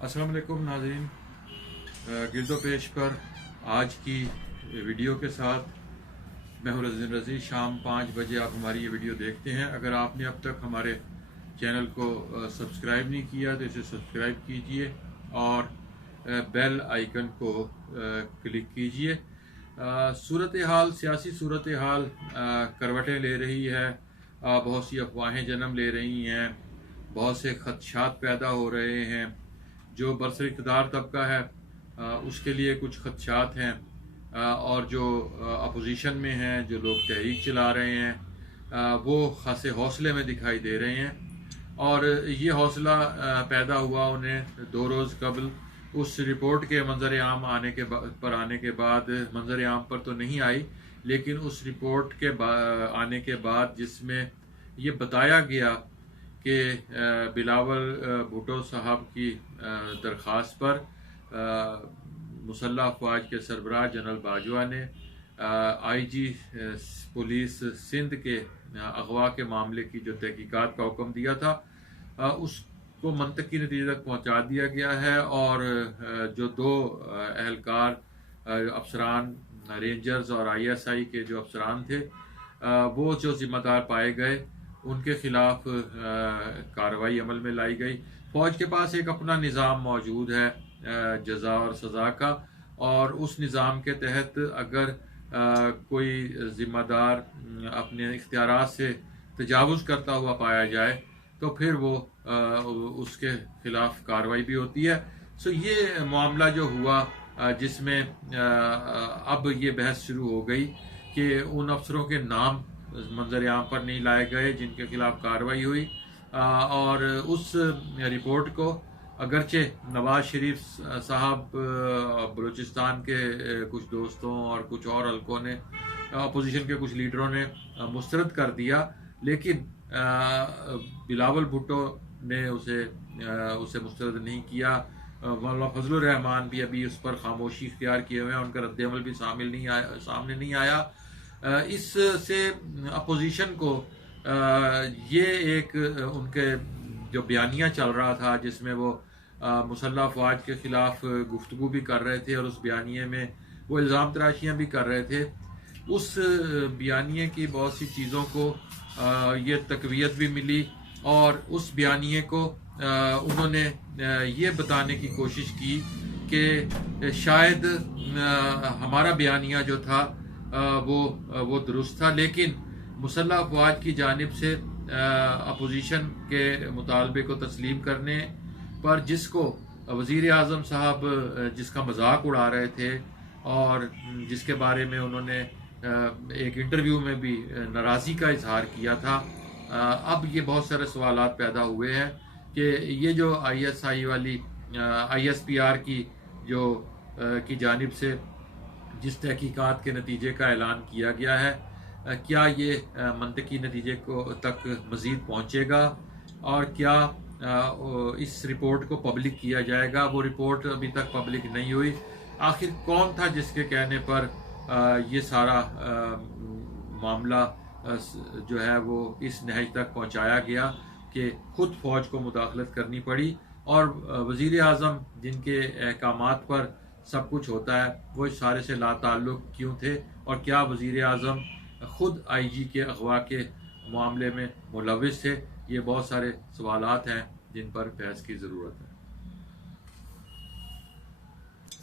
अस्सलाम वालेकुम नाज़रीन, गिरदो पेश पर आज की वीडियो के साथ मैं हूं रज़ीन रज़ी। शाम 5 बजे आप हमारी ये वीडियो देखते हैं। अगर आपने अब तक हमारे चैनल को सब्सक्राइब नहीं किया तो इसे सब्सक्राइब कीजिए और बेल आइकन को क्लिक कीजिए। सूरत हाल, सियासी सूरत हाल करवटें ले रही है। बहुत सी अफवाहें जन्म ले रही हैं, बहुत से खदशात पैदा हो रहे हैं। जो बरसर इक़्तिदार तबका है उसके लिए कुछ खदशात हैं, और जो अपोजिशन में हैं, जो लोग तहरीक चला रहे हैं, वो खासे हौसले में दिखाई दे रहे हैं। और ये हौसला पैदा हुआ उन्हें 2 रोज़ कबल उस रिपोर्ट के मंजर आम आने के बाद मंजर आम पर तो नहीं आई, लेकिन उस रिपोर्ट के आने के बाद जिसमें ये बताया गया कि बिलावल भुट्टो साहब की दरख्वास्त पर मुसल्लह अफवाज के सरबराह जनरल बाजवा ने IG पुलिस सिंध के अगवा के मामले की जो तहकीकात का हुक्म दिया था उसको मंतकी नतीजे तक पहुंचा दिया गया है। और जो 2 एहलकार अफसरान, रेंजर्स और ISI के जो अफसरान थे, वो जो जिम्मेदार पाए गए उनके खिलाफ कार्रवाई अमल में लाई गई। फौज के पास एक अपना निज़ाम मौजूद है जज़ा और सज़ा का, और उस निज़ाम के तहत अगर कोई ज़िम्मेदार अपने इख्तियारात से तजावुज़ करता हुआ पाया जाए तो फिर वो उसके खिलाफ कार्रवाई भी होती है। सो ये मामला जो हुआ जिसमें अब ये बहस शुरू हो गई कि उन अफसरों के नाम मंजर आम पर नहीं लाए गए जिनके खिलाफ कार्रवाई हुई, और उस रिपोर्ट को अगरचे नवाज शरीफ साहब, बलूचिस्तान के कुछ दोस्तों और कुछ और हल्कों ने, अपोजिशन के कुछ लीडरों ने मुस्तरद कर दिया, लेकिन बिलावल भुट्टो ने उसे मुस्तरद नहीं किया। मौलाना फजलुर रहमान भी अभी उस पर खामोशी इख्तियार किए हुए हैं, उनका रद्द-ए-अमल भी सामने नहीं आया। इससे अपोजिशन को ये एक उनके जो बयानिया चल रहा था जिसमें वो मुसल्लह अफवाज के खिलाफ गुफ्तगू भी कर रहे थे और उस बयानिए में वो इल्ज़ाम तराशियाँ भी कर रहे थे, उस बयानिए की बहुत सी चीज़ों को ये तक़वियत भी मिली, और उस बयानिए को उन्होंने ये बताने की कोशिश की कि शायद हमारा बयानिया जो था वो दुरुस्त था, लेकिन मुसल्लह अफवाज की जानिब से अपोजिशन के मुतालबे को तस्लीम करने पर जिसको वज़ीर आज़म साहब जिसका मजाक उड़ा रहे थे और जिसके बारे में उन्होंने एक इंटरव्यू में भी नाराज़गी का इजहार किया था, अब ये बहुत सारे सवालात पैदा हुए हैं कि ये जो ISI वाली ISPR की जानिब से जिस तहकीकात के नतीजे का ऐलान किया गया है, क्या ये मंतकी नतीजे को तक मज़ीद पहुँचेगा और क्या इस रिपोर्ट को पब्लिक किया जाएगा। वो रिपोर्ट अभी तक पब्लिक नहीं हुई। आखिर कौन था जिसके कहने पर ये सारा मामला जो है वो इस नहज तक पहुँचाया गया कि खुद फ़ौज को मुदाखलत करनी पड़ी, और वज़ीर आज़म जिनके अहकामात पर सब कुछ होता है वो इस सारे से लाताल्लुक़ क्यों थे, और क्या वज़ीर आज़म खुद IG के अगवा के मामले में मुलव्विस थे। ये बहुत सारे सवालात हैं जिन पर बहस की ज़रूरत है।